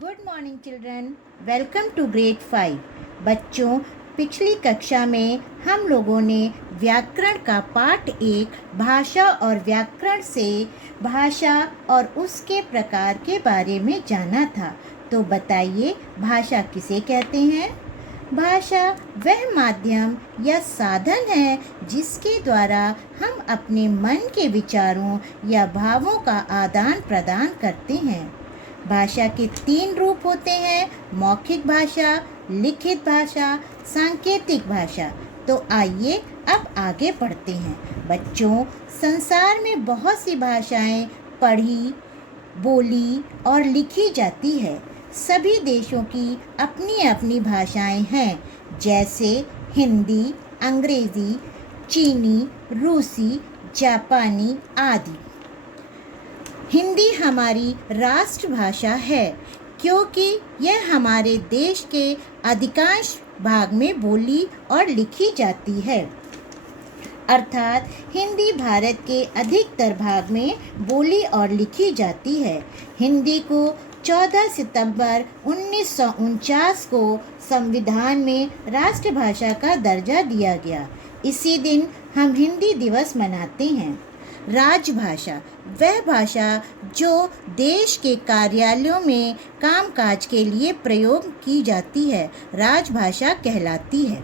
Good morning children, welcome to grade 5। बच्चों, पिछली कक्षा में हम लोगों ने व्याकरण का पाठ 1 भाषा और व्याकरण से भाषा और उसके प्रकार के बारे में जाना था। तो बताइए, भाषा किसे कहते हैं? भाषा वह माध्यम या साधन है जिसके द्वारा हम अपने मन के विचारों या भावों का आदान प्रदान करते हैं। भाषा के 3 रूप होते हैं: मौखिक भाषा, लिखित भाषा, सांकेतिक भाषा। तो आइए अब आगे बढ़ते हैं। बच्चों, संसार में बहुत सी भाषाएं पढ़ी, बोली और लिखी जाती है। सभी देशों की अपनी अपनी भाषाएं हैं, जैसे हिंदी, अंग्रेजी, चीनी, रूसी, जापानी आदि। हिंदी हमारी राष्ट्रभाषा है क्योंकि यह हमारे देश के अधिकांश भाग में बोली और लिखी जाती है। अर्थात हिंदी भारत के अधिकतर भाग में बोली और लिखी जाती है। हिंदी को 14 सितंबर 1949 को संविधान में राष्ट्रभाषा का दर्जा दिया गया। इसी दिन हम हिंदी दिवस मनाते हैं। राजभाषा वह भाषा जो देश के कार्यालयों में कामकाज के लिए प्रयोग की जाती है, राजभाषा कहलाती है।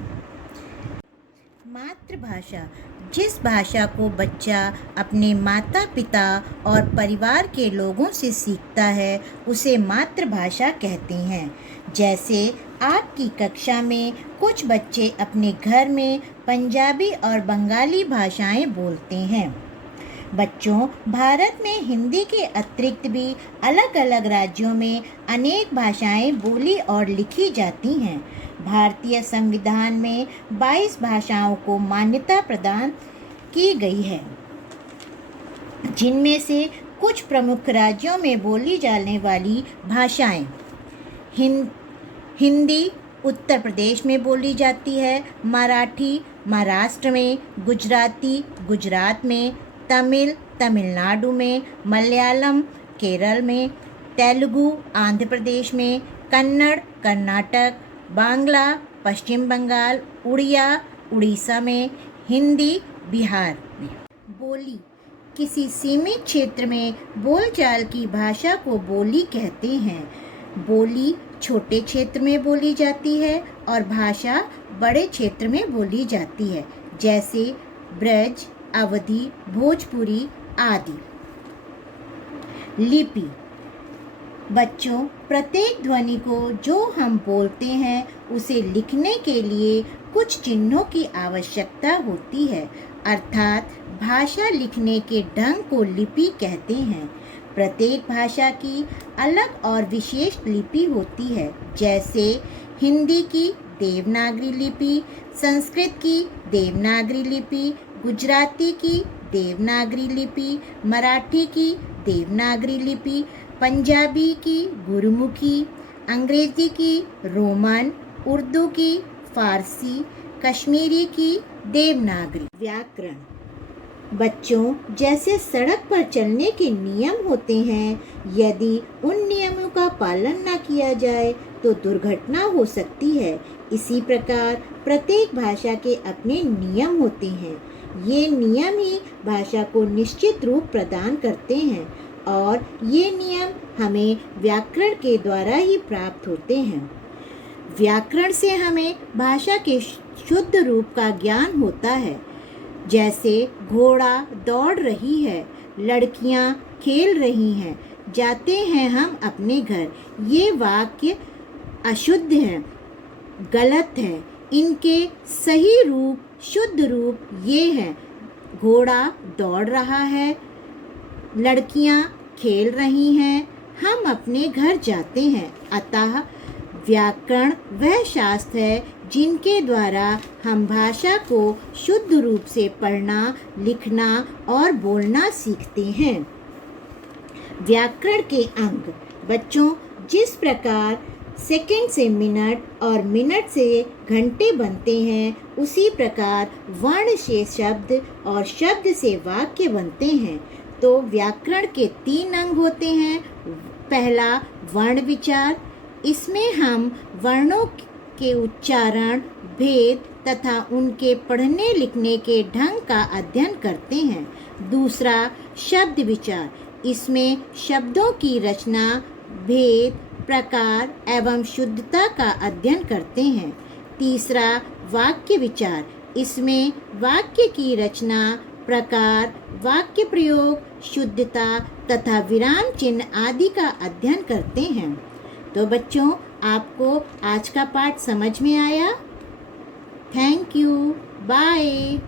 मातृभाषा जिस भाषा को बच्चा अपने माता पिता और परिवार के लोगों से सीखता है, उसे मातृभाषा कहते हैं। जैसे आपकी कक्षा में कुछ बच्चे अपने घर में पंजाबी और बंगाली भाषाएं बोलते हैं। बच्चों, भारत में हिंदी के अतिरिक्त भी अलग अलग राज्यों में अनेक भाषाएं बोली और लिखी जाती हैं। भारतीय संविधान में 22 भाषाओं को मान्यता प्रदान की गई है, जिनमें से कुछ प्रमुख राज्यों में बोली जाने वाली भाषाएं: हिंदी उत्तर प्रदेश में बोली जाती है, मराठी महाराष्ट्र में, गुजराती गुजरात में, तमिल तमिलनाडु में, मलयालम केरल में, तेलुगु आंध्र प्रदेश में, कन्नड़ कर्नाटक, बांग्ला पश्चिम बंगाल, उड़िया उड़ीसा में, हिंदी बिहार में। बोली किसी सीमित क्षेत्र में बोलचाल की भाषा को बोली कहते हैं। बोली छोटे क्षेत्र में बोली जाती है और भाषा बड़े क्षेत्र में बोली जाती है, जैसे ब्रज, अवधी, भोजपुरी आदि। लिपि बच्चों, प्रत्येक ध्वनि को जो हम बोलते हैं उसे लिखने के लिए कुछ चिन्हों की आवश्यकता होती है, अर्थात भाषा लिखने के ढंग को लिपि कहते हैं। प्रत्येक भाषा की अलग और विशेष लिपि होती है, जैसे हिंदी की देवनागरी लिपि, संस्कृत की देवनागरी लिपि, गुजराती की देवनागरी लिपि, मराठी की देवनागरी लिपि, पंजाबी की गुरुमुखी, अंग्रेजी की रोमन, उर्दू की फारसी, कश्मीरी की देवनागरी। व्याकरण बच्चों, जैसे सड़क पर चलने के नियम होते हैं, यदि उन नियमों का पालन न किया जाए तो दुर्घटना हो सकती है। इसी प्रकार प्रत्येक भाषा के अपने नियम होते हैं। ये नियम ही भाषा को निश्चित रूप प्रदान करते हैं और ये नियम हमें व्याकरण के द्वारा ही प्राप्त होते हैं। व्याकरण से हमें भाषा के शुद्ध रूप का ज्ञान होता है, जैसे घोड़ा दौड़ रही है, लड़कियां खेल रही हैं, जाते हैं हम अपने घर। ये वाक्य अशुद्ध हैं, गलत हैं। इनके सही रूप, शुद्ध रूप ये हैं: घोड़ा दौड़ रहा है, लड़कियां खेल रही हैं, हम अपने घर जाते हैं। अतः व्याकरण वह शास्त्र है जिनके द्वारा हम भाषा को शुद्ध रूप से पढ़ना, लिखना और बोलना सीखते हैं। व्याकरण के अंग बच्चों, जिस प्रकार सेकंड से मिनट और मिनट से घंटे बनते हैं, उसी प्रकार वर्ण से शब्द और शब्द से वाक्य बनते हैं। तो व्याकरण के 3 अंग होते हैं। पहला वर्ण विचार, इसमें हम वर्णों के उच्चारण, भेद तथा उनके पढ़ने लिखने के ढंग का अध्ययन करते हैं। दूसरा, शब्द विचार, इसमें शब्दों की रचना, भेद, प्रकार एवं शुद्धता का अध्ययन करते हैं। तीसरा, वाक्य विचार, इसमें वाक्य की रचना, प्रकार, वाक्य प्रयोग, शुद्धता तथा विराम चिन्ह आदि का अध्ययन करते हैं। तो बच्चों, आपको आज का पाठ समझ में आया? Thank you. बाय।